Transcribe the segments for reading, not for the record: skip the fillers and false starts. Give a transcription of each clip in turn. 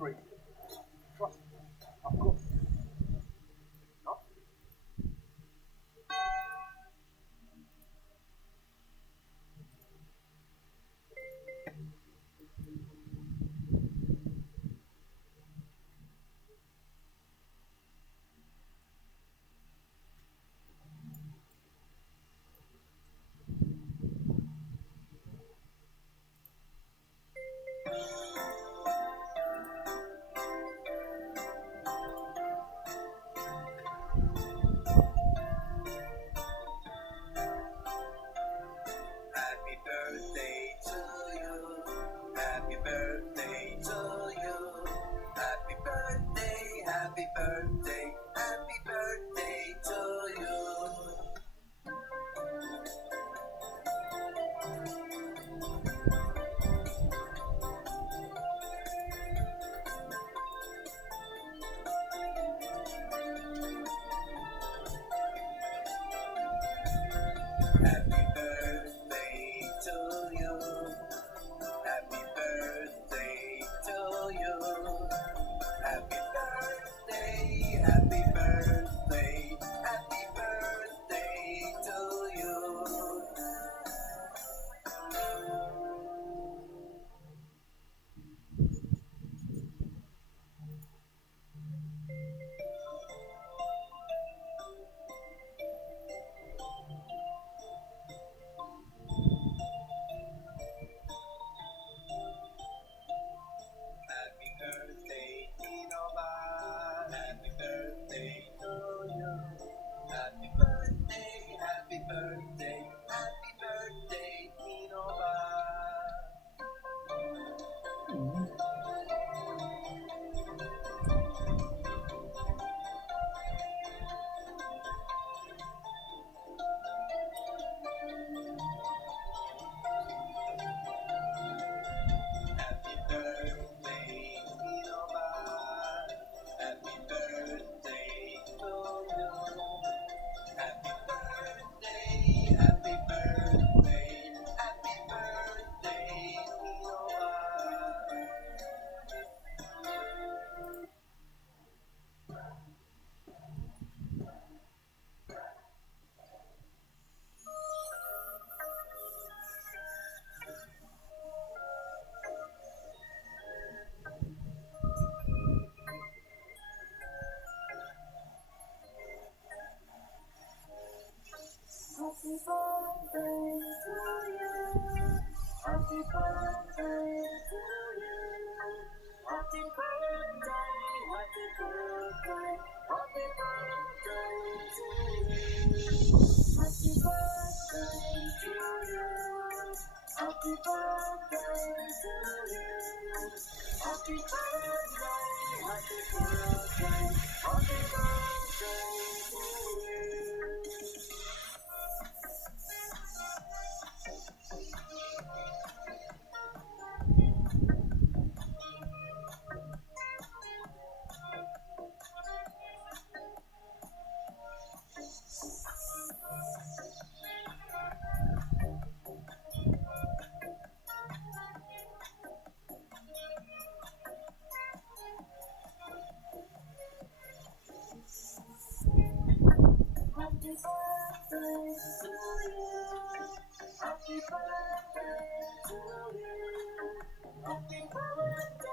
free. Trust me. I've got you. No? Happy birthday to you. Happy birthday to you. Happy birthday, happy birthday, happy birthday to you. Happy birthday to you. Happy birthday to you. Happy birthday, happy birthday, happy birthday to you. Happy birthday, Innova. Happy birthday to you. Happy birthday, happy birthday, happy birthday, Innova. Happy birthday, Innova. Happy birthday to you. Happy birthday, happy birthday, happy birthday, Innova. Happy birthday to you. Happy birthday to you. Happy birthday, happy birthday, happy birthday to you. Happy birthday to you. Happy birthday to you. Happy birthday, happy birthday, happy birthday to you. Happy birthday to you. Happy birthday to you. Happy birthday.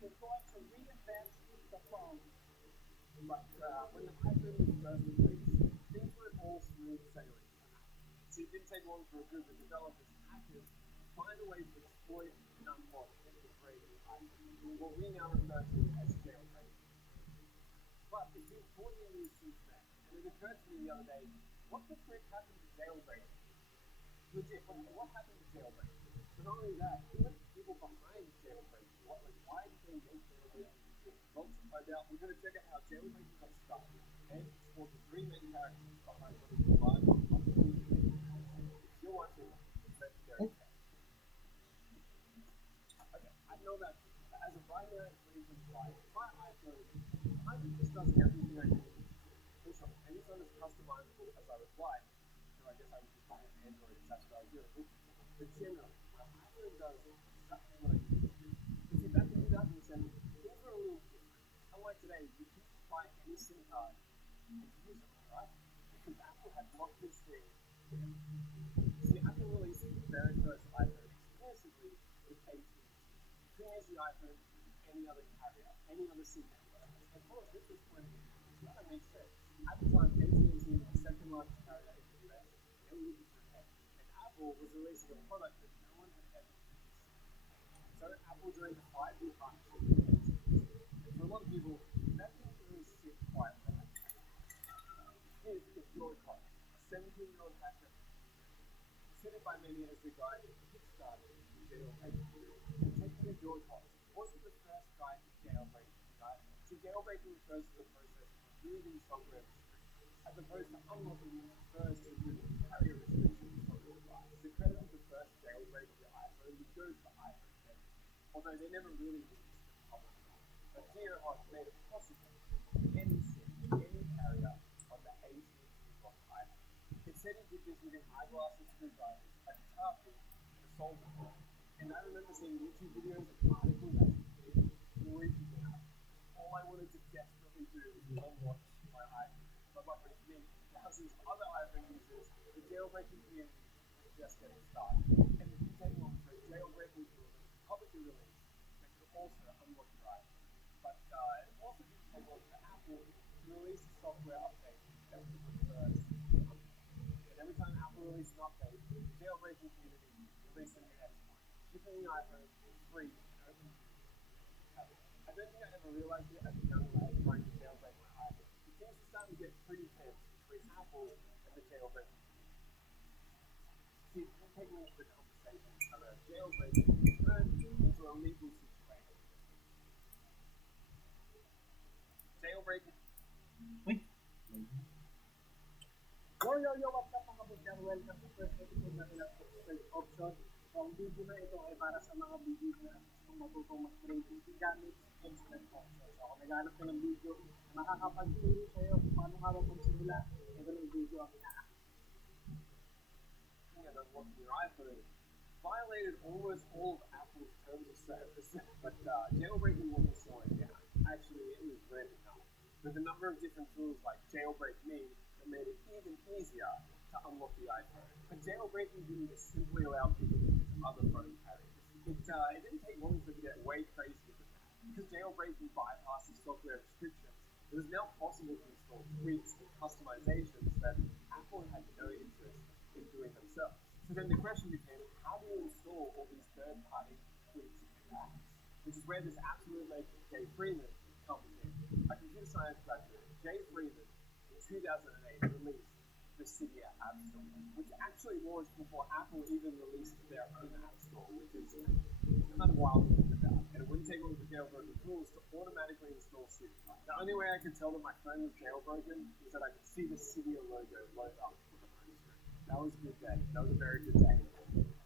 they tried to reinvent the phone. But when the iPhone was first released, things weren't all smooth sailing. So it didn't take long for a group of developers and hackers to find a way to exploit and unlock the great iPhone, what we now refer to as jailbreak. But it's been 14 years since then, and it occurred to me the other day, what the frick happened to jailbreak? Legit, what happened to jailbreak? But not only that, who are the people behind jailbreak? Why did they make jailbreak? Well, no doubt, we're going to check out how jailbreak got started and explore the three main characters behind what is the largest opportunity. If you're watching, legendary tech. Okay, I know that as a writer and creative guy, my iPhone kind of just does everything I need. For sure, anything as customizable as I would like, so I guess I would just buy an Android if that's what I do. But generally, my iPhone does exactly what I need. You see, back in 2007, things were a little different. Unlike today, you can buy any SIM card and use it, right? Because Apple had locked this thing down. See, Apple released the very first iPhone exclusively with AT&T. You couldn't use the iPhone with any other carrier, any other SIM network. Of course, this was when that makes sense. At the time, AT&T was the second largest carrier in the US, and it was ahead. And Apple was releasing a product that no one had ever released. So Apple joined a 5-year partnership with AT&T. And for a lot of people, that didn't really sit quite right. Here's George Hart, a 17-year-old hacker, considered by many as the guy who kickstarted jailbreak. And technically, George Hart wasn't the first guy to jailbreak the iPhone. So jailbreaking refers to the process of removing software restrictions, as opposed to unlocking which refers to removing carrier restrictions from the device. The credit of the first jailbreak of the iPhone would go to the iPhone vendors, although they never really released it publicly. But George made it possible for any SIM, any carrier on the AT&T block iPhone. It said he did this using eyeglasses, screwdrivers, a guitar pick, and a solder board. And I remember seeing YouTube videos and articles as a kid, freaking out. All I wanted to desperately do was unwatch my iPhone. But luckily for me, thousands of other iPhone users, the jailbreaking community was just getting started. And it didn't take long for a jailbreaking tool that was publicly released that could also unlock your iPhone. But it also didn't take long for Apple to release a software update that was the first. And every time Apple released an update, the jailbreaking community released a new exploit. Shipping the iPhone free and open source. I don't think I ever realized it as a young lad trying to jailbreak my iPhone. But things were starting to get pretty tense between Apple and the jailbreaking community. See, it can take me into the conversation around jailbreaking turned into a legal situation. Jailbreaking. Yo, what's up mga budyan? Welcome to first episode natin ng Search Option. So, ang video na ito ay para sa mga video na kung matutong mag-trading gamit and Search Option. So, kung naghanap ka ng video na makakapag-turo sa'yo kung paano nga ba magsimula, ito ng video ang ina. Unlocking your iPhone violated almost all of Apple's terms of service, but jailbreaking wasn't slowing down. Actually, it was ramping up. With a number of different tools like Jailbreak Me that made it even easier to unlock the iPhone. But jailbreaking didn't just simply allow people to use other phone carriers. It didn't take long for it to get way crazier than that. Because jailbreaking bypasses software restrictions, it was now possible to install tweaks and customizations that Apple had no interest in doing themselves. So then the question became, how do you install all these third-party tweaks and apps? Which is where this absolute legend, Jay Freeman, comes in. A computer science graduate, Jay Freeman, in 2008 released the Cydia App Store, which actually launched before Apple even released their own App Store, which is kind of wild to think about. And it wouldn't take long for jailbroken tools to automatically install Cydia. The only way I could tell that my phone was jailbroken is that I could see the Cydia logo load up. That was a good day. That was a very good day.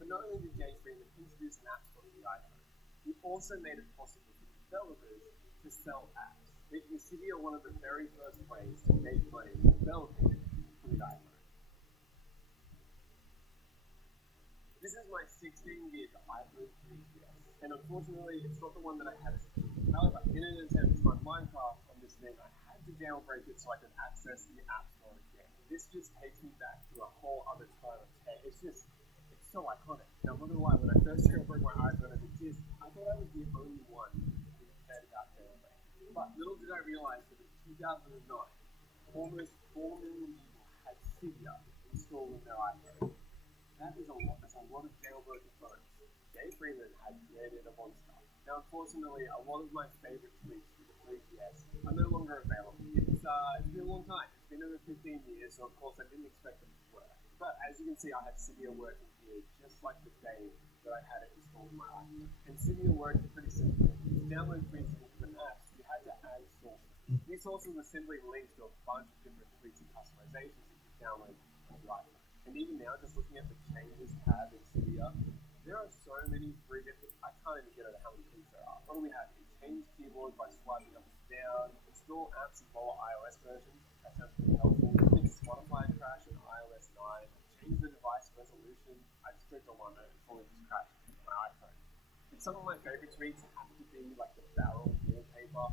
But not only did Jay Freeman introduce an app store for the iPhone, he also made it possible for developers to sell apps, making Cydia one of the very first ways to make money developing for the iPhone. This is my 16-gig iPhone 3GS, and unfortunately, it's not the one that I had as a kid. However, in an attempt to run Minecraft on this thing, I had to jailbreak it so I could access the App Store again. This just takes me back to a whole other time of tech. It's so iconic. Now, I'm not gonna lie, when I first jailbroke my iPhone as a kid, I thought I was the only one who 2009, almost 4 million people had Cydia installed on their iPhone. That is a lot. That's a lot of jailbroken phones. Jay Freeman had created a monster. Now, unfortunately, a lot of my favorite tweets for the 3GS are no longer available. It's been a long time. It's been over 15 years, so of course I didn't expect them to work. But as you can see, I have Cydia working here just like the day that I had it installed on my iPhone. And Cydia worked pretty simply. To download free significant apps, you had to add sources. These sources were simply links to a bunch of different tweets and customizations that you download on your iPhone. And even now, just looking at the changes tab in Cydia, there are so many I can't even get over how many things there are. What do we have here? Change keyboard by swiping up and down, install apps in lower iOS versions. That sounds pretty helpful. Fix Spotify crash in iOS 9. Change the device resolution. I just clicked on one and it fully just crashed my iPhone. And some of my favorite tweets have to be like the barrel wallpaper.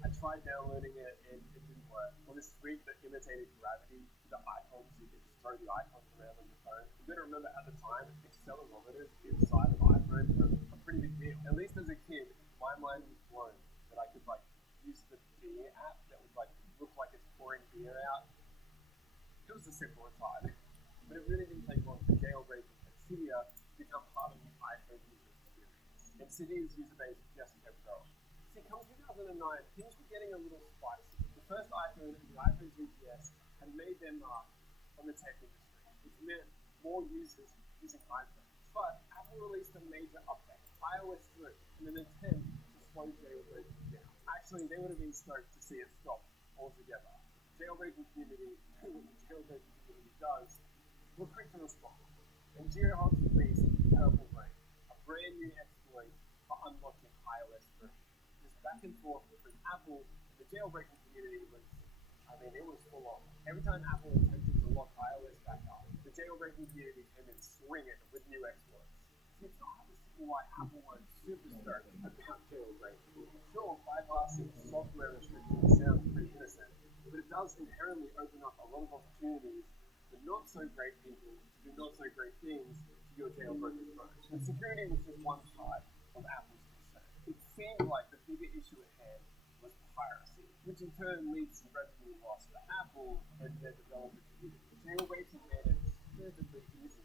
I tried downloading it and it didn't work. Well, this tweet that imitated gravity to the icons, so you could just throw the icons around on your phone. You better remember at the time, accelerometers inside of iPhones were a pretty big deal. At least as a kid, my mind was blown that I could like use the beer app that would like look like it's pouring beer out. It was a simpler time. But it really didn't take long for jailbreaking and Cydia to become part of the iPhone user experience. And Cydia's user base just kept growing. See, come 2009, things were getting a little spicy. The first iPhone and the iPhone 3GS had made their mark on the tech industry, which meant more users using iPhones. But Apple released a major update, iOS 3, in an attempt to slow jailbreaking down. Actually, they would have been stoked to see it stop altogether. The jailbreaking community does, we're quick to respond. And Geohawks released Purple Rain, a brand new exploit for unlocking iOS 3. This back and forth between Apple and the jailbreaking community it was full on. Every time Apple attempted to lock iOS back up, the jailbreaking community came in swinging with new exploits. See, it's not understanding why Apple was super stoked about jailbreaking. Sure, bypassing software restrictions sounds pretty innocent, but it does inherently open up a lot of opportunities for not so great people to do not so great things to your jailbroken phone. And security was just one part of Apple's concern. It seemed like the bigger issue at hand was piracy, which in turn leads to revenue loss for Apple and their developer community. Jailbreaking made it stupidly easy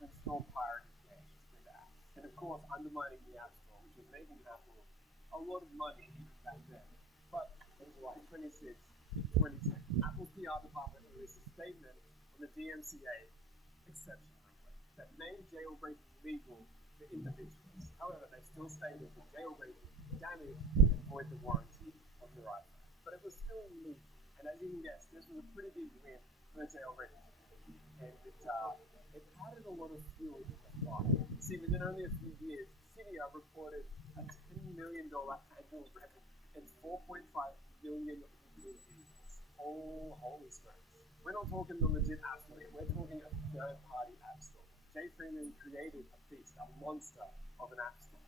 to install pirated games with apps, and of course undermining the App Store, which was making Apple a lot of money even back then. But on July 26, 2010, Apple's PR department released a statement on the DMCA exception request that made jailbreaking legal for individuals. However, they still stated that jailbreaking damaged and void the warranty of your iPhone. But it was still legal, and as you can guess, this was a pretty big win for the jailbreaking community, and it added a lot of fuel to the fire. See, within only a few years, Cydia reported a $10 million annual revenue and 4.5 million weekly users. Oh, holy smokes. We're not talking the legit app store, we're talking a third-party app store. Jay Freeman created a beast, a monster of an app store.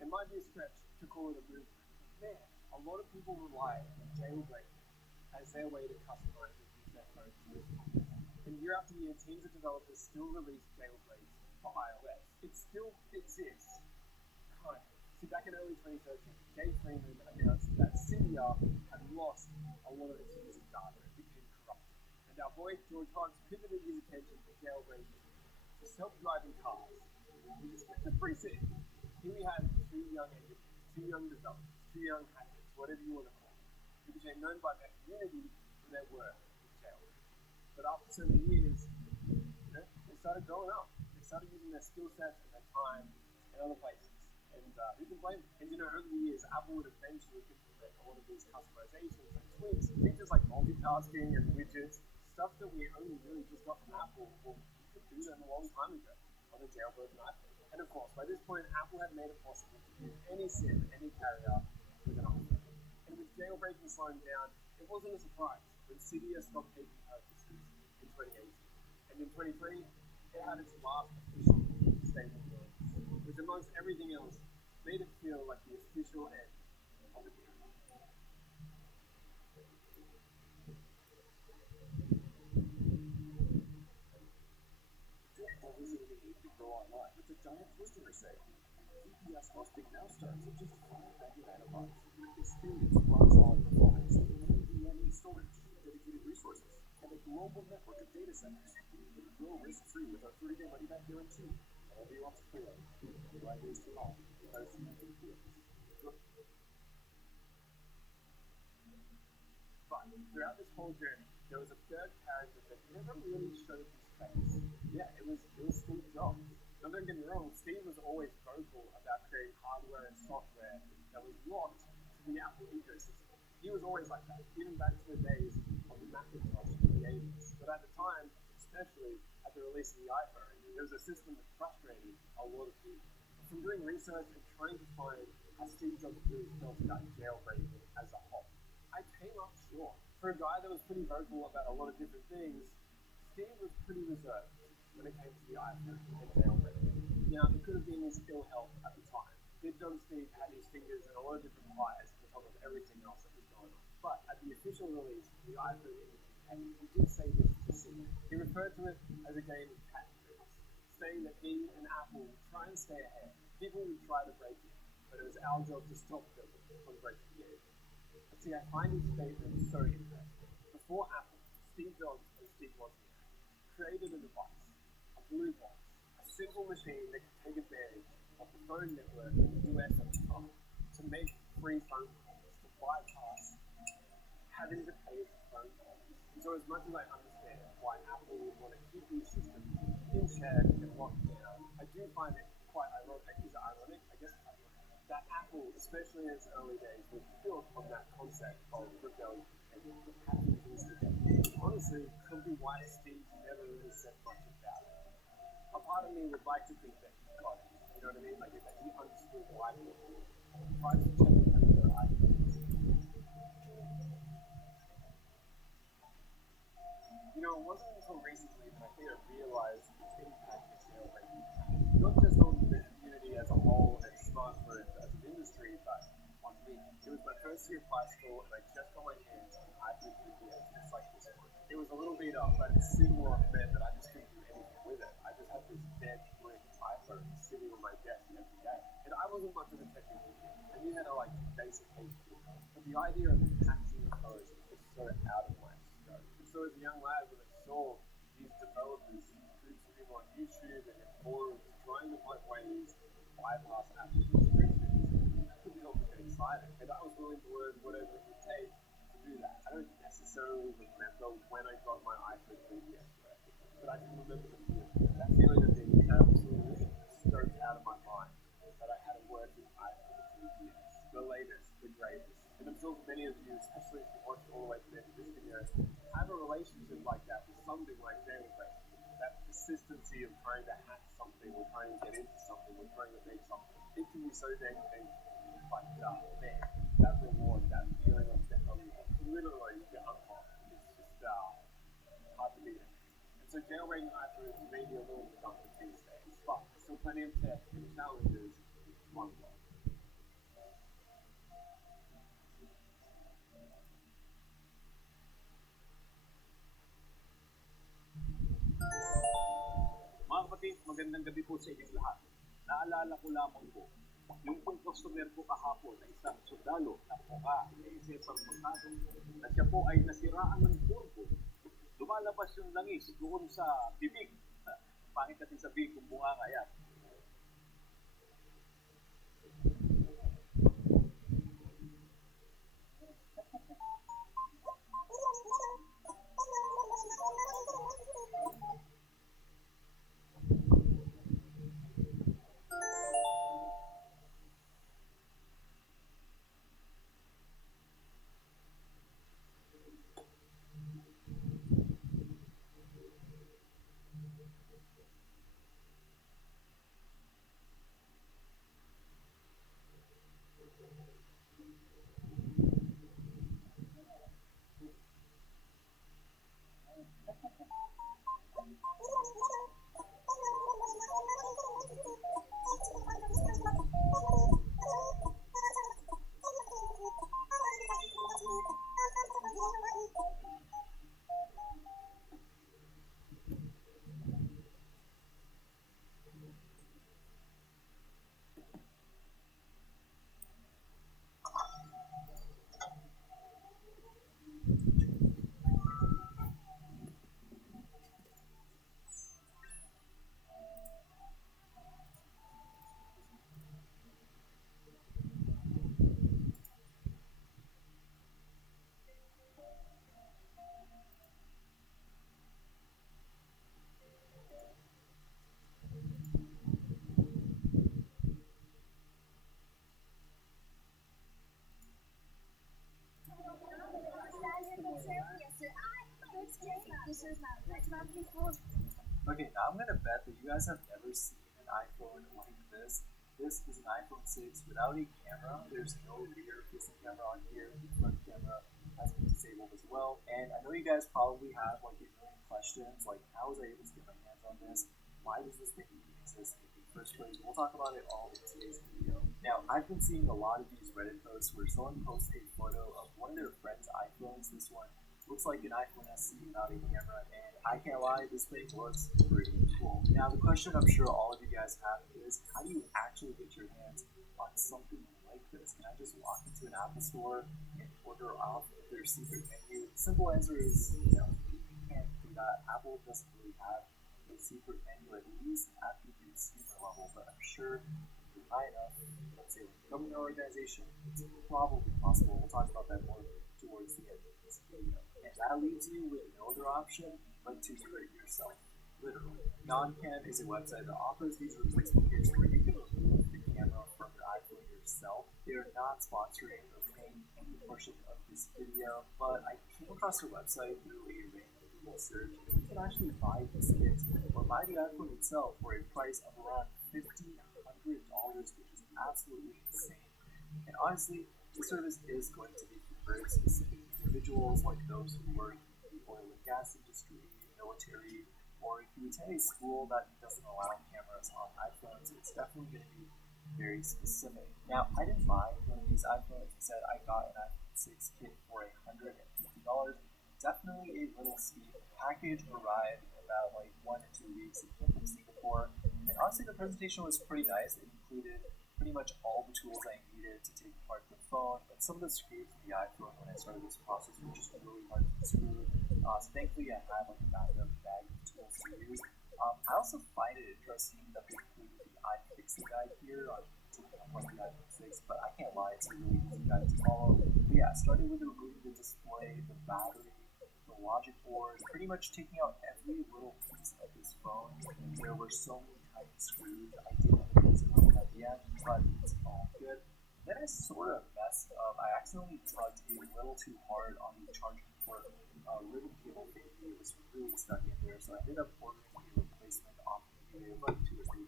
It might be a stretch to call it a movement, but man, a lot of people rely on jailbreaking as their way to customize and use their phones to respond. And year after year, teams of developers still release jailbreaks for iOS. It still exists, kind of. See, back in early 2013, Jay Freeman announced that Cydia had lost a lot of its user data and became corrupted. And our boy George Hoggs pivoted his attention to jailbreaking to self-driving cars, which is pretty sick. Here we had two young engineers, two young developers, two young hackers, whatever you want to call them, who became known by their community for their work with jailbreaking. But after so many years, they started growing up. They started using their skill sets and their time in other places. And who can blame them? And over the years, Apple would eventually implement all of these customizations and tweaks, features like multitasking and widgets, stuff that we only really just got from Apple. Well, you could do them a long time ago on a jailbroken iPhone. And of course, by this point, Apple had made it possible to use any SIM, any carrier with an iPhone. And with jailbreaking slowing down, it wasn't a surprise when Cydia stopped taking purchases in 2018. And in 2020, it had its last official stable release, which amongst everything else, made it feel like the official end of the era. What was it that you could go online? sake. GPS hosting now starts at just $5.99 a month. Experience rock-solid performance, NVMe storage, dedicated resources, and a global network of data centers. Grow risk-free with our 30-day money-back guarantee. Whatever you want to clear, your ideas too long. But throughout this whole journey, there was a third character that never really showed his face. Yeah, it was Steve Jobs. Now don't get me wrong, Steve was always vocal about creating hardware and software that was locked to the Apple ecosystem. He was always like that, even back to the days of the Macintosh in the 80s. But at the time, especially at the release of the iPhone, there was a system that frustrated a lot of people. From doing research and trying to find how Steve Jobs really felt about jailbreaking as a whole, I came up short. For a guy that was pretty vocal about a lot of different things, Steve was pretty reserved when it came to the iPhone and jailbreaking. Now, it could have been his ill health at the time. Big Dog Steve had his fingers in a lot of different pies on top of everything else that was going on. But at the official release of the iPhone in the UK, he did say this to Steve. He referred to it as a game of cat and mouse, saying that he and Apple would try and stay ahead. People would try to break in, but it was our job to stop them from breaking in. But see, I find his statement so interesting. Before Apple, Steve Jobs and Steve Wozniak created a device, a blue box, a simple machine that could take advantage of the phone network in the US at the time to make free phone calls, to bypass having to pay for phone calls. And so as much as I understand why Apple would want to keep these systems in check and locked down, I do find it quite ironic. Is it ironic? I guess it's ironic. That Apple, especially in its early days, was built on that concept of rebellion and having things together. Honestly, could be why Steve never really said much about it. A part of me would like to think that he got it. You know what I mean? Like that he understood why people tried to check their ideas. You know, it wasn't until recently that I think I realized the impact of jailbreaking had, not just on the community as a whole and smartphones as an industry, but on me. It was my first year of high school, and I just got my hands on an iPhone 3GS, just like this one. It was a little beat up, but it still meant that I just couldn't do anything with it. I just had this dead brick iPhone sitting on my desk every day. And I wasn't much of a technical kid. I knew how to like basic HTML. But the idea of patching the code was just so out of my scope. And so as a young lad, when I saw these developers, these groups of people on YouTube and in forums trying to find ways to bypass Apple's restrictions, I couldn't help but get excited. And I was willing to learn whatever it would take to do that. I don't necessarily remember when I got my iPhone 3GS working, but I can remember the feeling. That feeling of being absolutely stoked out of my mind that I had a working iPhone 3GS. The latest, the greatest. And I'm sure many of you, especially if you watch all the way to the end of this video, have a relationship like that with something like jailbreaking. That persistency of trying to hack something, or trying to get into something, or trying to make something. It can be so dang painful. But man, that reward, that feeling of literally the unlock, it's just hard to beat it. And so jailbreaking iPhones is maybe a little redundant these days, but still plenty of tech and challenges to unlock. Mga kapatid, magandang gabi po sa inyong lahat. Naalala ko lamang po, yung pong customer ko kahapon na isang sundalo na mukha ni Cesar Montado na siya po ay nasiraan ng turbo. Lumalabas yung langis doon sa bibig. Pangit natin sabihin kung bunganga yan. This is not. Let's not be cold. Okay, now I'm gonna bet that you guys have never seen an iPhone like this. This is an iPhone 6 without a camera. There's no rear facing camera on here. The front camera has been disabled as well. And I know you guys probably have like a million questions, like how was I able to get my hands on this? Why does this thing even exist in the first place? We'll talk about it all in today's video. Now, I've been seeing a lot of these Reddit posts where someone posts a photo of one of their friends' iPhones. This one looks like an iPhone SE without a camera, and I can't lie, this thing looks pretty cool. Now, the question I'm sure all of you guys have is, how do you actually get your hands on something like this? Can I just walk into an Apple store and order off their secret menu? The simple answer is, no, you can't do that. Apple doesn't really have a secret menu, at least at the consumer level, but I'm sure if you're high enough, let's say like a government organization, it's probably possible. We'll talk about that more towards the end of this video. And that leaves you with no other option but to do it yourself, literally. NonCam is a website that offers these replacement kits where you can remove the camera from your iPhone yourself. They are not sponsoring or paying any portion of this video, but I came across their website through a random Google search. You can actually buy these kits or buy the iPhone itself for a price of around $1,500, which is absolutely insane. And honestly, the service is going to be for very specific individuals, like those who work in the oil and gas industry, military, or if you attend a school that doesn't allow cameras on iPhones, it's definitely going to be very specific. Now, I didn't buy one of these iPhones. Instead, I got an iPhone 6 kit for $150. Definitely a little steep. The package arrived in about like 1 to 2 weeks. It came from Singapore, and honestly, the presentation was pretty nice. It included pretty much all the tools I needed to take apart the phone, but some of the screws in the iPhone when I started this process were just really hard to unscrew. So thankfully I had like a backup bag of tools to use. I also find it interesting that they included the iFixit guide here on taking apart the iPhone 6, but I can't lie, it's a really easy guide to follow. But yeah, I started with removing the display, the battery, the logic board, pretty much taking out every little piece of this phone. There were so many tiny screws. I didn't use it at the end, but it's all good. Then I sort of messed up. I accidentally plugged a little too hard on the charging port. Ribbon cable thingy was really stuck in there, so I ended up ordering a replacement off of eBay of like $2 or $3.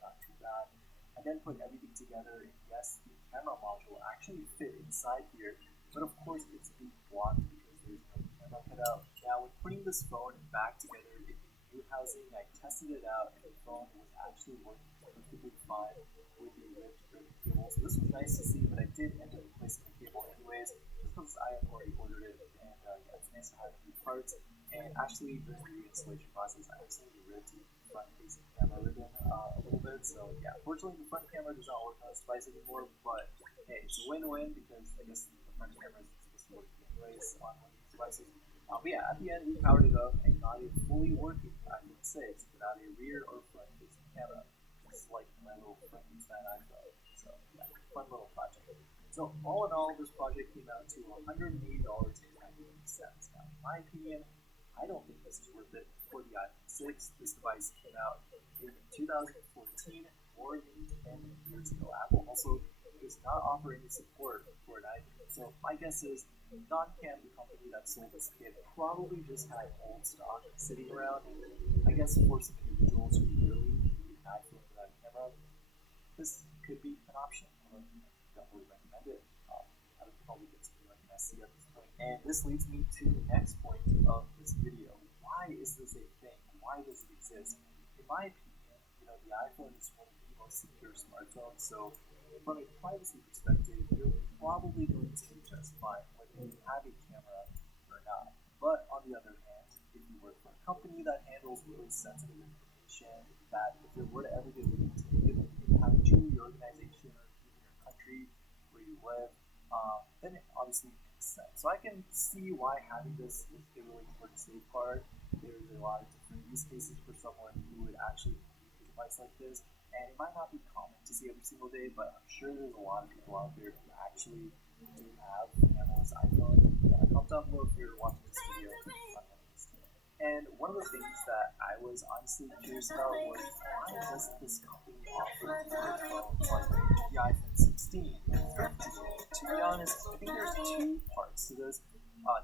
Not too bad. I then put everything together, and yes, the camera module actually fit inside here, but of course it's being blocked because there's no camera cutout. Now, when putting this phone back together in the new housing, I tested it out, and the phone was actually working perfectly fine with the ripped ribbon cable. So this was nice to see, but I did end up replacing the cable anyways, just because I had already ordered it, and yeah, it's nice to have new parts. And actually, during the installation process, I accidentally ripped the front-facing camera ribbon a little bit. So yeah, fortunately, the front camera does not work on this device anymore, but hey, it's a win-win because I guess the front camera is supposed to work anyways on one of these devices. But yeah, at the end, we powered it up and got a fully working iPhone 6 without a rear or front-facing camera. It's like my little Frankenstein iPhone. So yeah, fun little project. So all in all, this project came out to $180.99. Now, in my opinion, I don't think this is worth it for the iPhone 6. This device came out in 2014, more than 10 years ago. Apple also does not offer any support for an iPhone. So my guess is NonCam, the company that sold this kit, probably just had old stock sitting around. I guess for some individuals who really need an iPhone without a camera, this could be an option. I don't really recommend it. I would probably get something like an SE at this point. And this leads me to the next point of this video. Why is this a thing? Why does it exist? In my opinion, the iPhone is one of the most secure smartphones, so from a privacy perspective, you're probably going to be just fine whether you have a camera or not. But on the other hand, if you work for a company that handles really sensitive information, that if it were to ever get leaked, it would impact you, your organization, or even your country where you live, then it obviously makes sense. So I can see why having this is a really important safeguard. There's a lot of different use cases for someone who would actually use a device like this, and it might not be common to see every single day, but I'm sure there's a lot of people out there who actually do have cameras, iPhones. Comment down below if you're watching this video on one of these today. And one of the things that I was honestly curious about was, why does this company offer phones like the iPhone 16 and 15? To be honest, I think there's two parts to this.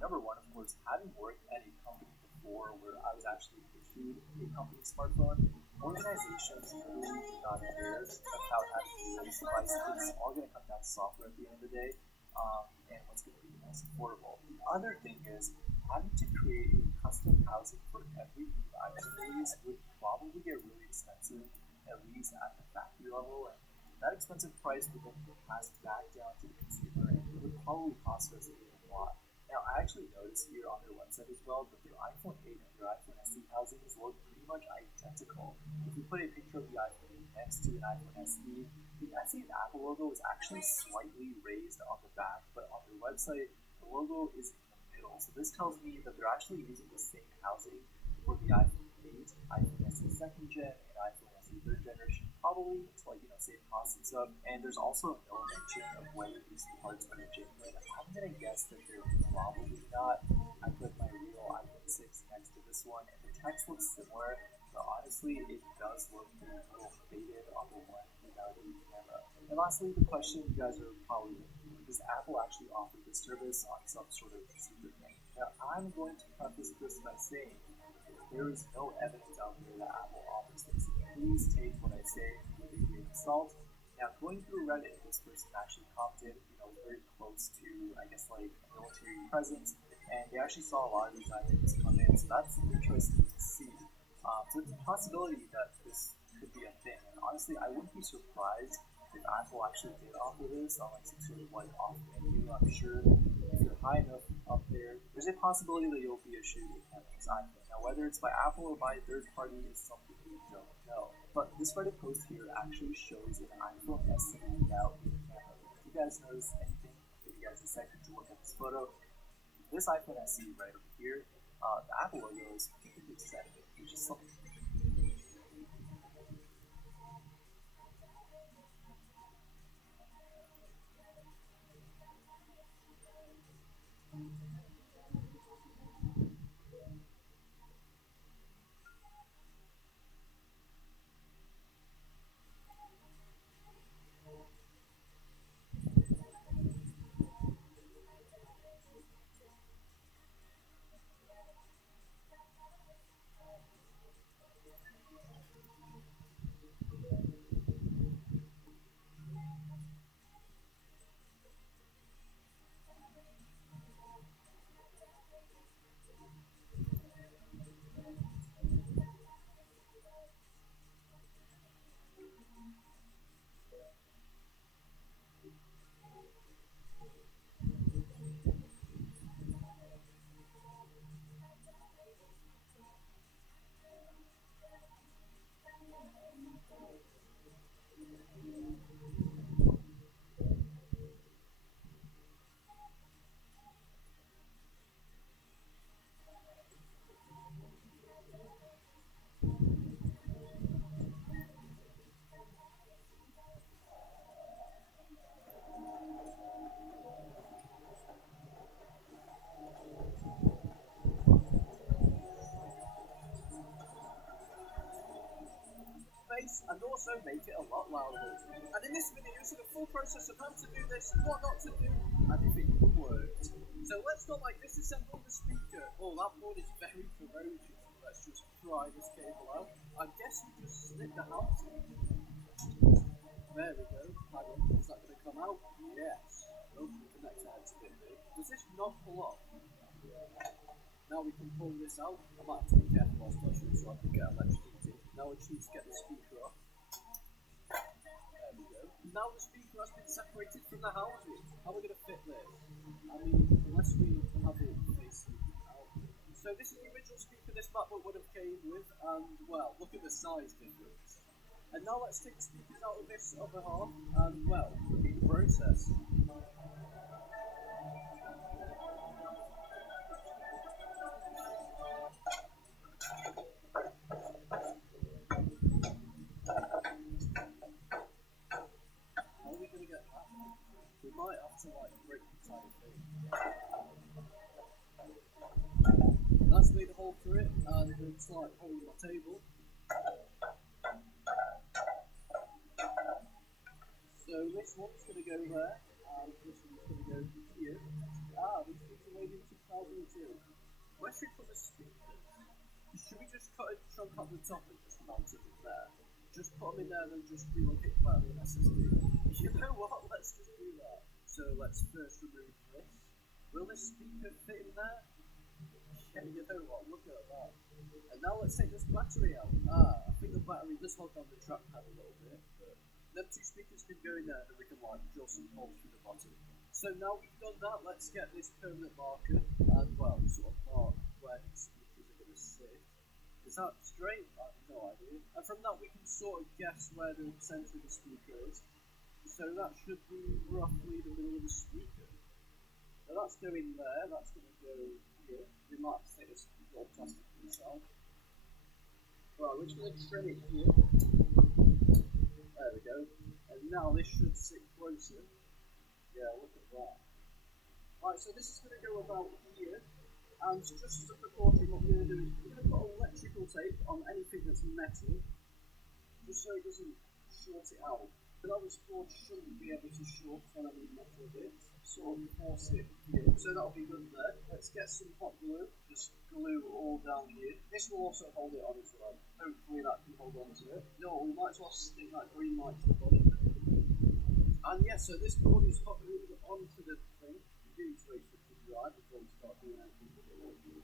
Number one, of course, having worked at a company before where I was actually issued a company smartphone, organizations really do not care about having these devices. It's all going to come down to software at the end of the day, and what's going to be the most affordable. The other thing is having to create a custom housing for every new iPhone release would probably get really expensive, at least at the factory level, and that expensive price would then be passed back down to the consumer, and it would probably cost us a lot. Now, I actually noticed here on their website as well that their iPhone 8 and their iPhone SE housings look pretty much identical. If you put a picture of the iPhone 8 next to an iPhone SE, the SE's Apple logo is actually slightly raised on the back, but on their website, the logo is in the middle. So this tells me that they're actually using the same housing for the iPhone 8, iPhone SE 2nd gen, and iPhone SE 3rd generation, probably to save costs and stuff. And there's also no mention of whether these parts are genuine. I'm gonna guess that they're probably not. I put my real iPhone 6 next to this one, and the text looks similar, but honestly, it does look a little faded on the one without the camera. And lastly, the question you guys are probably thinking, does Apple actually offer this service on some sort of secret thing? Now, I'm going to preface this by saying there is no evidence out there that Apple offers this. Please take what I say with a grain of salt. Now, going through Reddit, this person actually commented, very close to, I guess, like a military presence, and they actually saw a lot of these items come in, so that's interesting to see. So it's a possibility that this could be a thing, and honestly, I wouldn't be surprised if Apple actually did offer this on some sort of off menu. I'm sure if you're high enough up there, there's a possibility that you'll be issued a camera's iPhone. Now, whether it's by Apple or by a third party is something we don't know. But this Reddit post here actually shows an iPhone SE without a camera. If you guys notice anything, give you guys a second to look at this photo. This iPhone SE right over here, the Apple logo is completely set, which is something. And also make it a lot louder. And in this video, you'll see the full process of how to do this, what not to do, and if it even worked. So let's start by disassembling the speaker. Oh, that board is very ferocious. Let's just pry this cable out. I guess we just snip the housing. There we go. Hang on, is that going to come out? Yes. Oh, the connector head's a bit big. Does this not pull off? Now we can pull this out. I might have to be careful whilst touching so I can get electrocuted. Now we just need to get the speaker off. There we go. Now the speaker has been separated from the housing. How are we going to fit this? I mean, unless we have it facing out. So this is the original speaker this MacBook would have came with, and well, look at the size difference. And now let's take the speakers out of this other half, and well, repeat the process. Might have to break the entire thing. That's made a hole through it, and it's like holding my table. So this one's going to go there, and this one's going to go here. This one's made in 2002. Let's put the speakers. Should we just cut a chunk off the top and just mount it in there? Just put them in there and just relocate the battery and SSD. You know what? Let's just do that. So let's first remove this. Will this speaker fit in there? Yeah, you know what? Look at that. And now let's take this battery out. I think the battery does hold down the trackpad a little bit. But them two speakers can go in there and we can like drill some holes through the bottom. So now we've done that, let's get this permanent marker and well, sort of mark where the speakers are going to sit. Is that straight? I have no idea. And from that we can sort of guess where the centre of the speaker is. So that should be roughly the middle of the speaker. So that's going there, that's going to go here. We might have to take this little plastic piece out. Right, we're just going to trim it here. There we go. And now this should sit closer. Yeah, look at that. Right, so this is going to go about here. And just as a precaution, what we're going to do is we're going to put electrical tape on anything that's metal, just so it doesn't short it out. But our board shouldn't be able to short on any metal bits, sort of force it here. So that'll be good there. Let's get some hot glue, just glue all down here. This will also hold it on as well. Hopefully that can hold on to it. No, we might as well stick that green light to the bottom. And yeah, so this board is hot glued onto the thing. You do need to wait for it to dry before we start doing anything.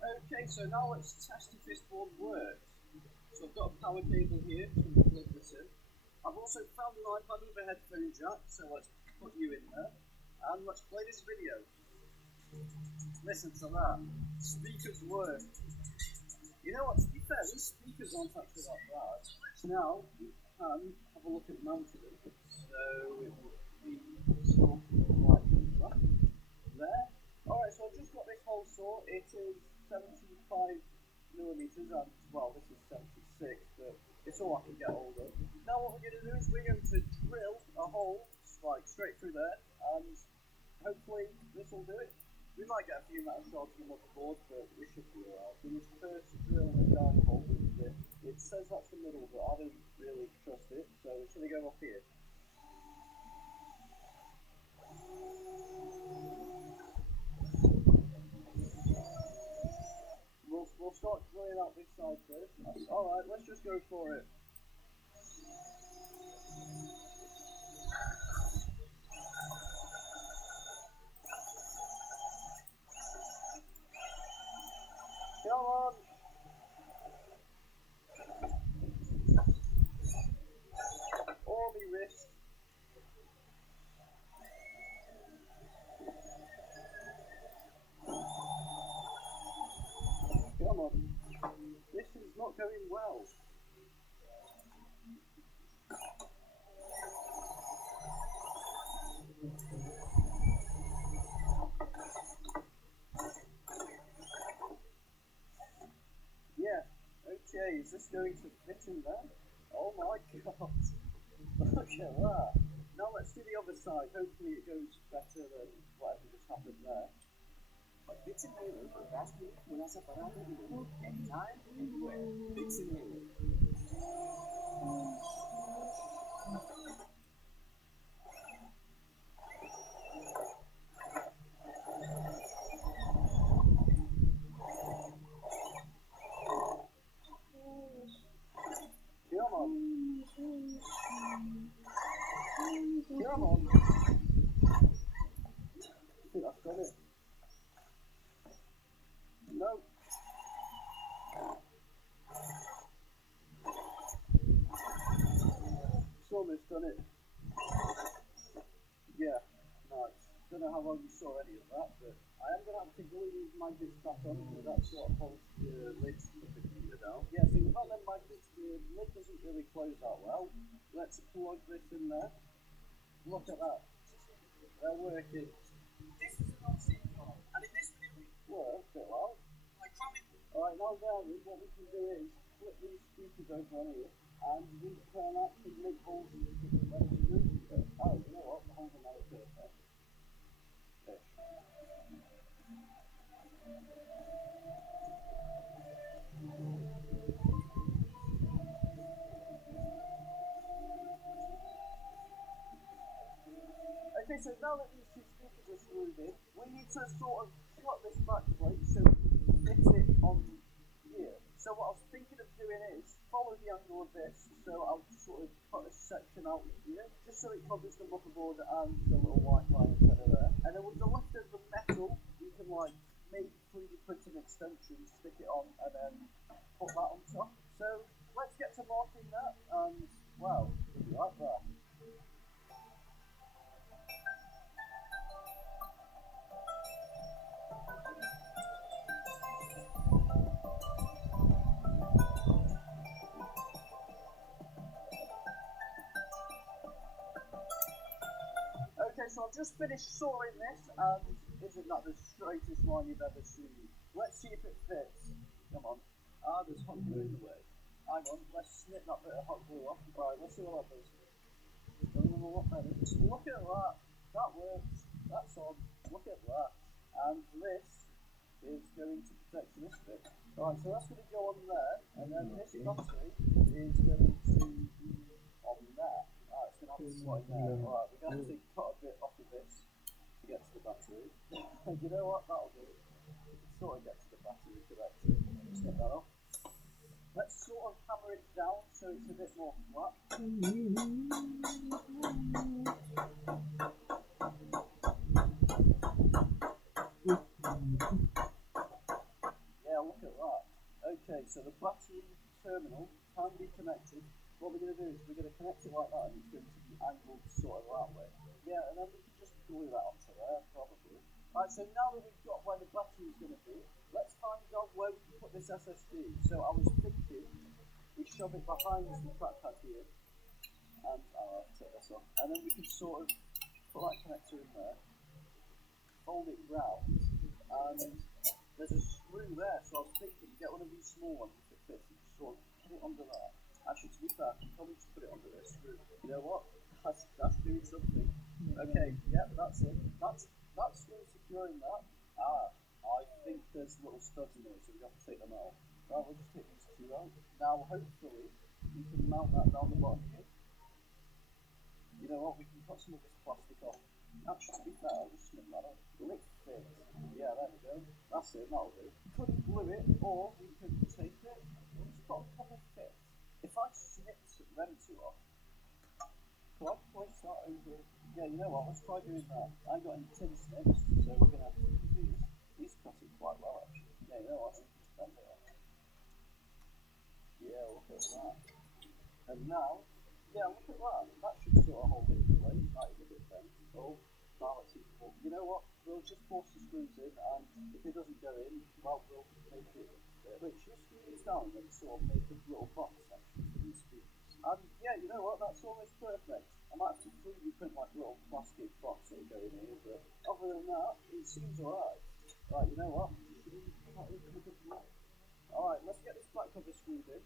Okay, so now let's test if this board works. So I've got a power cable here to plug this in. I've also found an iPad with a headphone jack, so let's put you in there. And let's play this video. Listen to that. Speakers work. You know what, to be fair, these speakers aren't actually that bad. Now, we can have a look at mounting it. So it will be sort of like that. There. Alright, so I've just got this hole saw. It is 75 millimeters, and well, this is 76, but it's all I can get hold of. Now what we're going to do is we're going to drill a hole, like straight through there, and hopefully this will do it. We might get a few metal shards from the board, but we should be alright. We must first drill a dive hole with this. It says that's the middle, but I don't really trust it, so we're going to go up here. We'll start drilling out this side first. Alright, let's just go for it. Come on! Or me wrist. Come on. This is not going well. Yeah, okay, is this going to fit in there? Oh my god. Look at that. Now let's do the other side. Hopefully it goes better than whatever just happened there. Bits and Halo asking una separada de anytime, anywhere. Bits and Halo. Come on. Come on. I think I've got it. No. It's almost done it. Yeah, nice. Don't know how long you saw any of that, but I am going to have to glue these magnets back on because that's what holds the lid to the computer down. Yeah, so you've got them magnets, the lid doesn't really close that well. Let's plug this in there. Look at that. They're working. This is an on-scene car, and in this video, Work a bit well. Alright, now Gary, what we can do is flip these speakers over on here, and we can actually make holes in the speakers when we move them. Oh, you know what? The holes are now perfect. Fish. Okay, so now that these two speakers are screwed in, we need to sort of slot this back plate so we can fit it on here. So what I'll doing is follow the angle of this. So I'll sort of cut a section out here, just so it covers the motherboard and the little Wi-Fi antenna there. And then with the left of the metal, we can like make 3D printing extensions, stick it on, and then put that on top. So let's get to marking that, and wow, we'll be right there. Okay, so I've just finished sawing this, and isn't that the straightest line you've ever seen? Let's see if it fits. Come on. Ah, there's hot glue in the way. Hang on, let's snip that bit of hot glue off. Right, let's see what that does. It's done a lot better. Look at that. That works. That's on. Look at that. And this is going to protect this bit. Right, so that's going to go on there, and then this battery is going to be on there. Ah, it's going to have to slide there. Alright, we're going to have to cut a bit off of this to get to the battery. And you know what? That'll do. We can sort of get to the battery correctly. Just get that off. Let's sort of hammer it down so it's a bit more flat. Yeah, look at that. Okay, so the battery terminal can be connected. What we're going to do is we're going to connect it like that, and it's going to be angled sort of that way. Yeah, and then we can just glue that onto there, probably. Right, so now that we've got where the battery is going to be, let's find out where we can put this SSD. So I was thinking we shove it behind the trackpad here, and I'll take this off, and then we can sort of put that connector in there, fold it round, and there's a screw there. So I was thinking get one of these small ones if it fits, and just sort of put it under that. Actually, to be fair, I can probably just put it under this screw. You know what? That's doing something. Okay, yeah, that's it. That's still securing that. Ah, I think there's little studs in there, so we have to take them out. Right, we'll just take these two out. Now, hopefully, we can mount that down the bottom here. You know what? We can cut some of this plastic off. Actually, to be fair, I'll just snip that up. Will it fit? Yeah, there we go. That's it, that'll do. We could glue it, or we could tape it. It's got a proper fit. If I snipped them two off, could I place that over? Yeah, you know what? Let's try doing that. I ain't got any tin snips, so we're going to have to use these. These cut it quite well, actually. Yeah, you know what? Just bend it off. Yeah, look at that. And now, yeah, look at that. That should sort of hold it in place. That is a bit bent. Oh, now let's see. You know what? We'll just force the screws in, and if it doesn't go in, well, we'll make it. Wait, should we screw this down and sort of make a little box section for these speakers? And yeah, you know what? That's almost perfect. I might have to 3D print like a little plastic box that will go in here, but other than that, it seems alright. Right, you know what? Alright, let's get this back cover screwed in.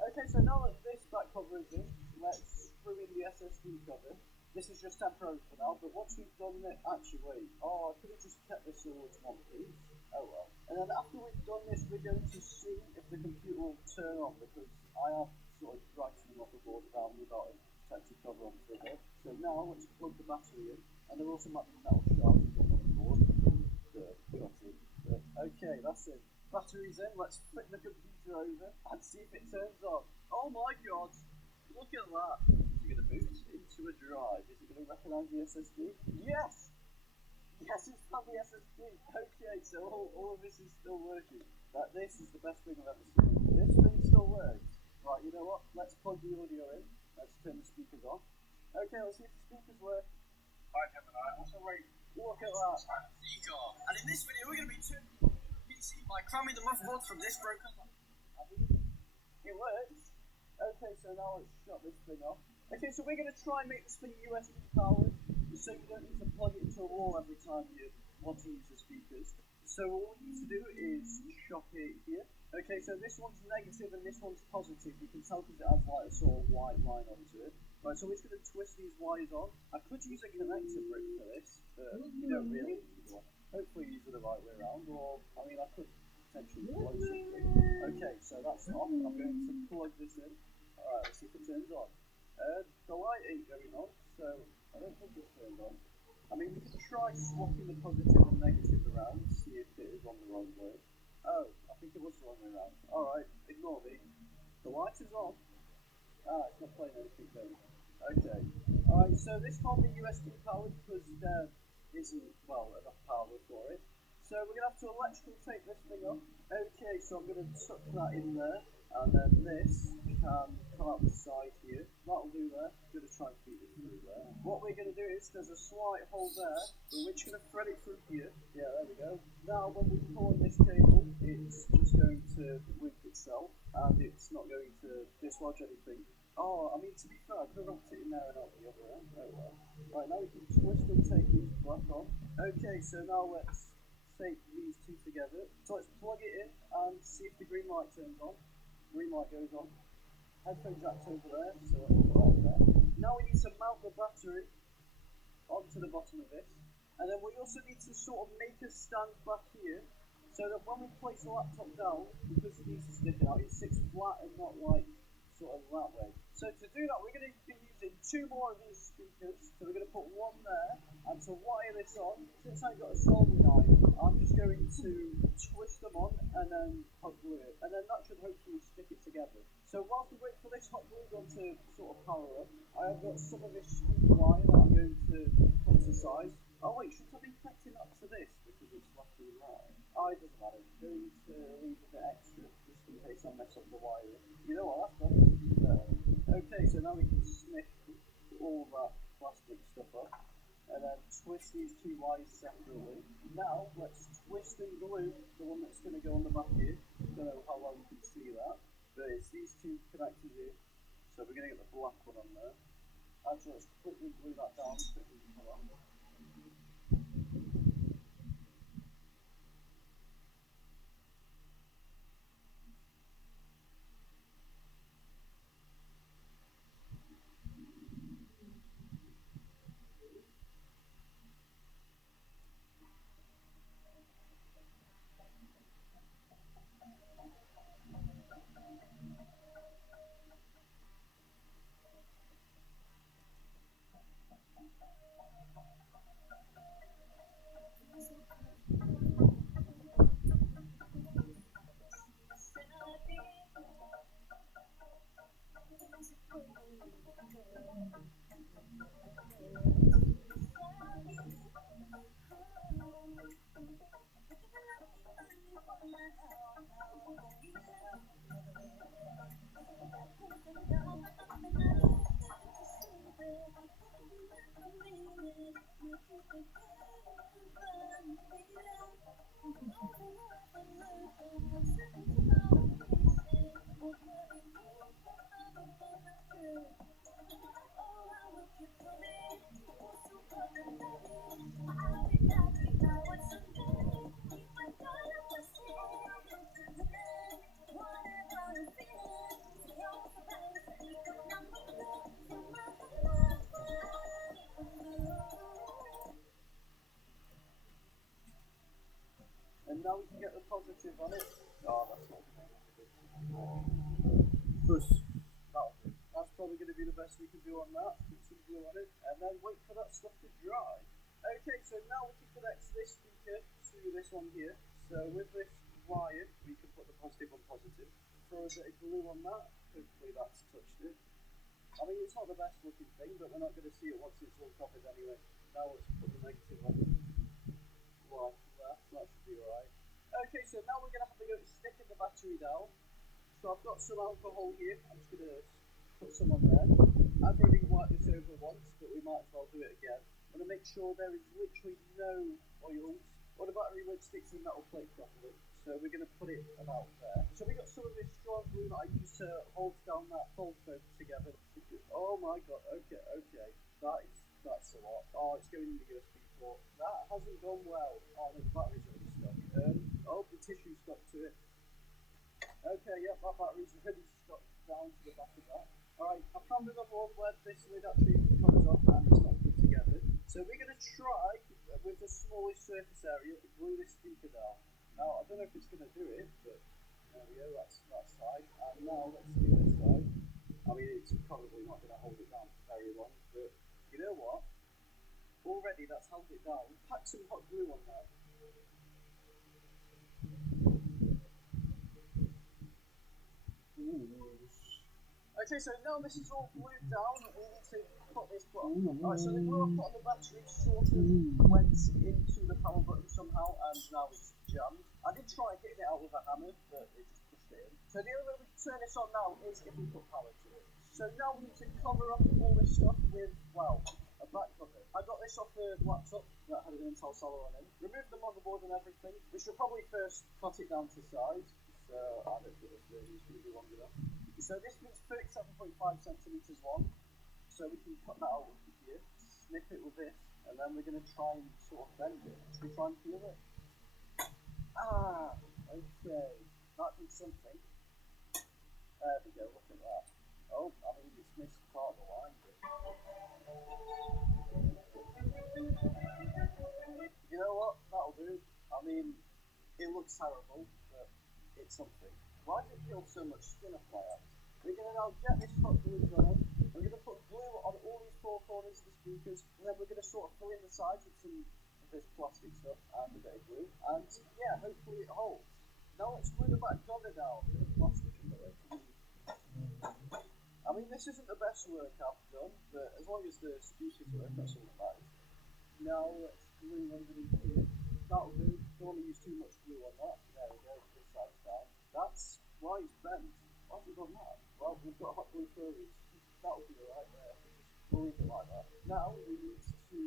Okay, so now that this back cover is in, let's screw in the SSD cover. This is just temporary for now, but once we've done it, actually wait, I could have just kept this all as one piece. Oh well. And then after we've done this, we're going to see if the computer will turn on, because I have sort of dragged the motherboard around without a protective cover on the head. So now let's plug the battery in, and there also might be metal shards in the motherboard. Okay, that's it. Battery's in, let's flip the computer over and see if it turns on. Oh my god, look at that. Is it going to boot into a drive? Is it going to recognise the SSD? Yes! Yes, it's found the SSD. Okay, so all of this is still working. This is the best thing I've ever seen. This thing still works. Right, you know what? Let's plug the audio in. Let's turn the speakers on. Okay, let's see if the speakers work. Hi, Gemini. Also, wait. Look at that. And in this video, we're going to be turning the PC by cramming the motherboards from this broken one. It works. Okay, so now let's shut this thing off. Okay, so we're going to try and make this thing USB powered, so you don't need to plug it into a wall every time you want to use the speakers. So all we need to do is shock it here. Okay, so this one's negative and this one's positive. You can tell because it has like a sort of white line onto it. Right, so we're just going to twist these wires on. I could use a connector brick for this, but you don't really need one. Hopefully use it the right way around, or, I mean, I could potentially plug something. Okay, so that's off. I'm going to plug this in. Alright, let's see if it turns on. The light ain't going on, so I don't think it's turned on. I mean, we could try swapping the positive and negative around, see if wrong way. Oh, I think it was the wrong way around. Alright, ignore me. The light is on. Ah, it's not playing anything though. Okay. Alright, so this can't be USB powered because there isn't, well, enough power for it. So we're going to have to electrical tape this thing up. Okay, so I'm going to tuck that in there. And then this can come out the side here. That'll do there. I'm going to try and feed it through there. What we're going to do is, there's a slight hole there, but we're just going to thread it through here. Yeah, there we go. Now when we pull on this cable, it's just going to loop itself, and it's not going to dislodge anything. Oh, I mean, to be fair, I could have wrapped it in there and out the other end. Oh well. Right, now we can twist and take these back on. Okay, so now let's tape these two together. So let's plug it in and see if the green light turns on. Green light goes on. Headphone jack's over there, so right there. Now we need to mount the battery onto the bottom of this. And then we also need to sort of make a stand back here, so that when we place the laptop down, because these are sticking out, it sits flat and not like sort of that way. So to do that, we're going to be using two more of these speakers. So we're going to put one there, and to wire this on, since I've got a soldering iron, I'm just going to twist them on and then hot glue it. And then that should hopefully stick it together. So whilst we wait for this hot glue gun to sort of power up, I have got some of this speaker wire that I'm going to put to size. Oh wait, should I be connecting that to this? Because it's left to the right. Oh, it doesn't matter. I'm going to leave a bit extra, just in case I mess up the wiring. You know what, that's better. Okay, so now we can snip all that plastic stuff up, and then twist these two wires separately. Now, let's twist and glue the one that's going to go on the back here. Don't know how well you can see that, but it's these two connectors here. So we're going to get the black one on there. Actually, let's quickly glue that down. And now we can get the positive on it. Oh, that's not push. That's probably going to be the best we can do on that. Put some glue on it, and then wait for that stuff to dry. Okay, so now we can connect this speaker to this one here. So with this wire, we can put the positive on positive. Throw a bit of glue on that. Hopefully that's touched it. I mean, it's not the best looking thing, but we're not going to see it once it's all covered anyway. Now let's put the negative on. Right, that should be alright. Okay, so now we're going to have to go sticking the battery down. So I've got some alcohol here. I'm just going to put some on there. I've already wiped this over once, but we might as well do it again. I'm going to make sure there is literally no oils, or the battery won't stick to the metal plate properly. So we're going to put it about there. So we got some of this strong glue that I used to hold down that fold foam together. Oh my god, okay. That's a lot. Oh, it's going in the USB port. That hasn't gone well. Oh, the battery's already stuck. Oh, the tissue stuck to it. Okay, yep, that battery's already stuck down to the back of that. Alright, I found another one where this lid actually comes off and it's not put together. So we're going to try, with the smallest surface area, to glue this speaker down. Now, I don't know if it's going to do it, but there we go, that's that side. And now let's do this side. I mean, it's probably not going to hold it down for very long, but you know what? Already that's held it down. Pack some hot glue on there. Okay, so now this is all glued down, we need to put this button on. Alright, so the glue I put on the battery sort of went into the power button somehow, and now it's jammed. I did try getting it out with a hammer, but it just pushed it in. So the only way we can turn this on now is if we put power to it. So now we need to cover up all this stuff with, well, a back cover. I got this off the laptop that had an Intel Celeron on it. Removed the motherboard and everything. We should probably first cut it down to size. So I don't think this version is going to be long enough. So this thing's 37.5 centimeters long. So we can cut that out with here, snip it with this, and then we're going to try and sort of bend it. Should we try and feel it? Ah, okay. That did something. There we go, look at that. Oh, I mean, it's missed part of the line. You know what? That'll do. I mean, it looks terrible, but it's something. Why does it feel so much skin off my eyes? We're going to now get this hot glue gun on. We're going to put glue on all these four corners of the speakers, and then we're going to sort of fill in the sides with some of this plastic stuff and a bit of glue. And yeah, hopefully it holds. Now let's glue the back cover down with the plastic in the way. I mean, this isn't the best work I've done, but as long as the speakers work, that's all that matters. Now let's glue underneath here. That'll do. Don't want to use too much glue on that. There we go, this side's down. That's why it's bent. Why have we done that? Well, we've got hot glue for a reason. That'll be right there. We'll leave it like that. Now we need to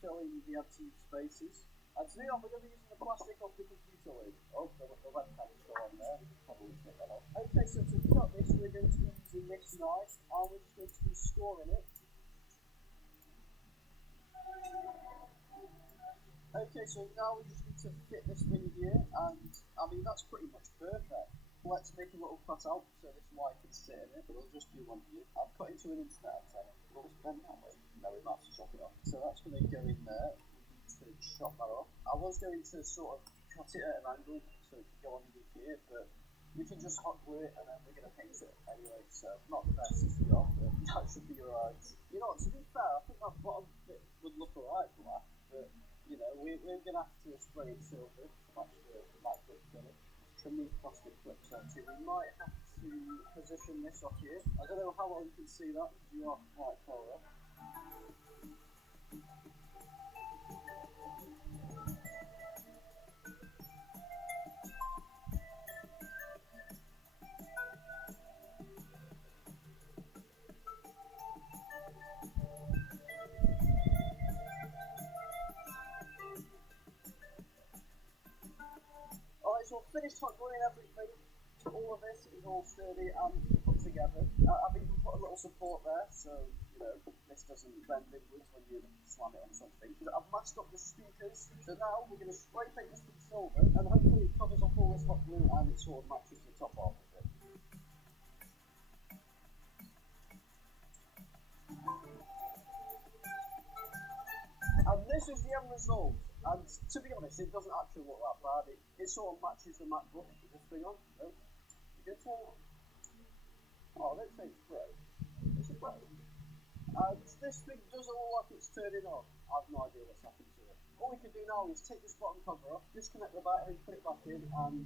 fill in the empty spaces. And to do that, we're going to be using the plastic off the computer lid. Oh, the webcam is still on there. We can probably take that off. Okay, so to cut this, we're going to be using this knife, and we're just going to be scoring it. Okay, so now we just need to fit this thing here, and I mean, that's pretty much perfect. Let's make a little cutout so this wire can sit in it. We'll just do one here. I've cut into an internet antenna. We'll just bend that way. No, we might have to chop it off. So that's going to go in there. We need to chop that off. I was going to sort of cut it at an angle so it can go underneath here, but we can just hot glue it and then we're going to paint it anyway. So not the best job, but that should be alright. You know what, to be fair, I think that bottom bit would look alright black, but you know, we're going to have to spray it silver to match the MacBook finish. Trim these plastic clips out too. We might have to position this up here. I don't know how well you can see that because you are quite far up. Alright, so I've finished hot gluing everything. All of this is all sturdy and put together. I've even put a little support there, so you know this doesn't bend inwards when you slam it on something. I've masked up the speakers, so now we're going to spray paint this with silver, and hopefully it covers up all this hot glue and it sort of matches the top half of it. And this is the end result. And to be honest, it doesn't actually look that bad. It sort of matches the MacBook with this thing on. No? You can tell. Oh, let's say it's broke. It's a broke. And this thing doesn't look like it's turning on. I have no idea what's happened to it. All we can do now is take this bottom cover off, disconnect the battery, put it back in, and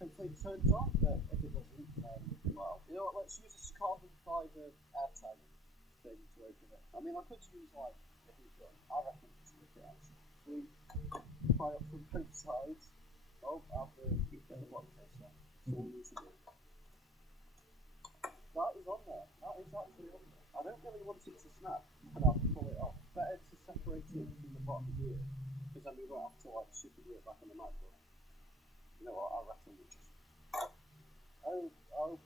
hopefully it turns on. But if it doesn't, then, well, you know what, let's use this carbon fibre airtag thing to open it. I mean, I could use like a heat gun. I reckon it's a bit actually. We fire up from both sides. Oh, after keep the bottom face on. So we need to do. That is on there. That is actually on there. I don't really want it to snap, and I'll pull it off. Better to separate it from the bottom here, because then we won't have to like super glue it back on the MacBook. You know what? I reckon we just. Oh, well,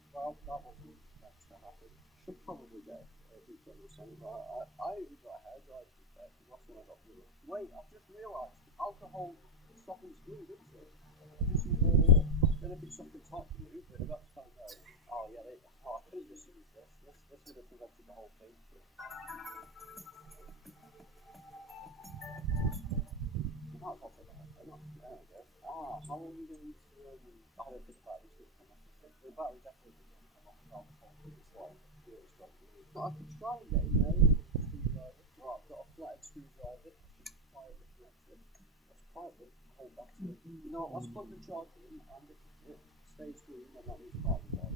that wasn't meant to happen. Should probably get a heat gun or something, but I even got a hairdryer to be fair, because that's when I got blue. Wait, I've just realised alcohol softens glue, doesn't it? Just use it. Then if it's something hot glue, but that's fine though. Oh yeah, I could have just used this. This would have prevented the whole thing. I might as well take that off. There we go. Ah, how are we going to I don't think the battery should come off. The battery definitely doesn't come off without the whole thing. It's like really strong. But I could try and get in there with a screwdriver. Right, I've got a flatted screwdriver. Quietly connect it. Let's quietly hold that to it. You know what, let's plug the charger in, and if it stays green, then that means the battery's on.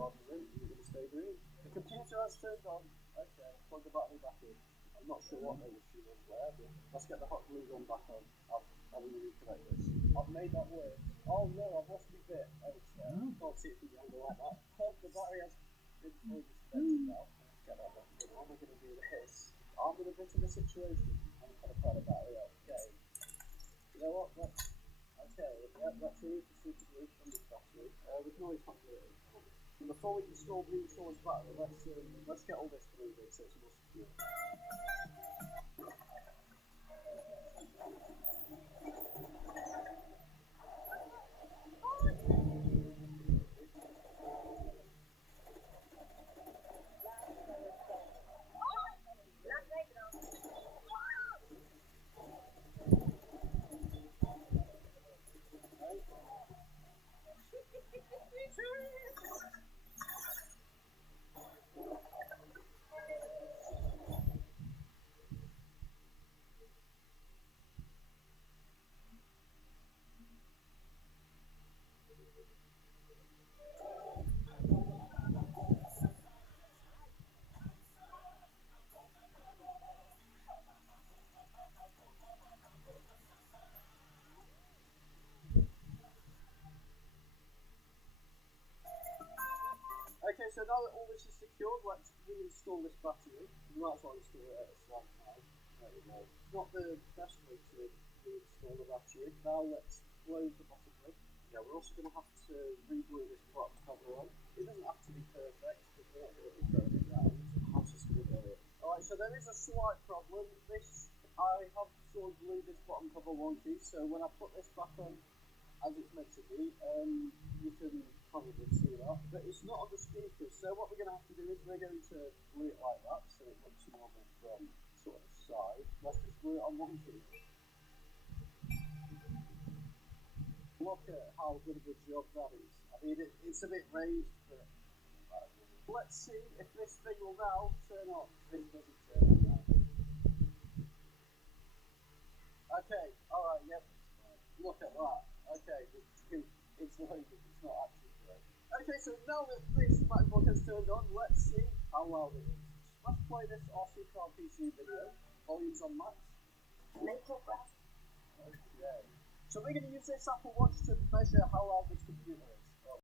charges in, you're going to stay green. The computer has turned on. Okay, plug the battery back in. I'm not sure what the issue was there, but let's get the hot glue gun back on. I'll reconnect this. I've made that work. Oh no, I've lost my bit. Oh, it's there. Can't see it from the angle like that. The battery has been fully disconnected now. Let's get that back in. What am I going to do with this? I'm in a bit of a situation. I'm going to put the battery out. Okay. You know what? Okay, yeah, that's really suitably from this battery. We can always factor it in. And before we install the insurance battery, let's get all this moving so it's more secure. Okay, so now that all this is secured, let's reinstall this battery. You might as well install it at a slight time. There we go. It's not the best way to reinstall the battery. Now let's close the bottom lid. Yeah, we're also going to have to reglue this bottom cover on. It doesn't have to be perfect, because we're not going to be throwing it down. I'm just going to go in. Alright, so there is a slight problem. I have sort of glued this bottom cover wonky, so when I put this back on as it's meant to be, you can probably see that, but it's not on the speakers, so what we're going to have to do is we're going to glue it like that, so it looks normal from sort of the side. Let's just glue it on one piece. Look at how good of a job that is. I mean, it's a bit raised, but let's see if this thing will now turn on. This doesn't turn on now. Okay, alright, yep. Look at that. Okay, it's loaded, it's not actually great. Okay, so now that this MacBook has turned on, let's see how loud it is. Let's play this RC Car PC video. Volume's on max. Okay. So we're going to use this Apple Watch to measure how loud this computer is.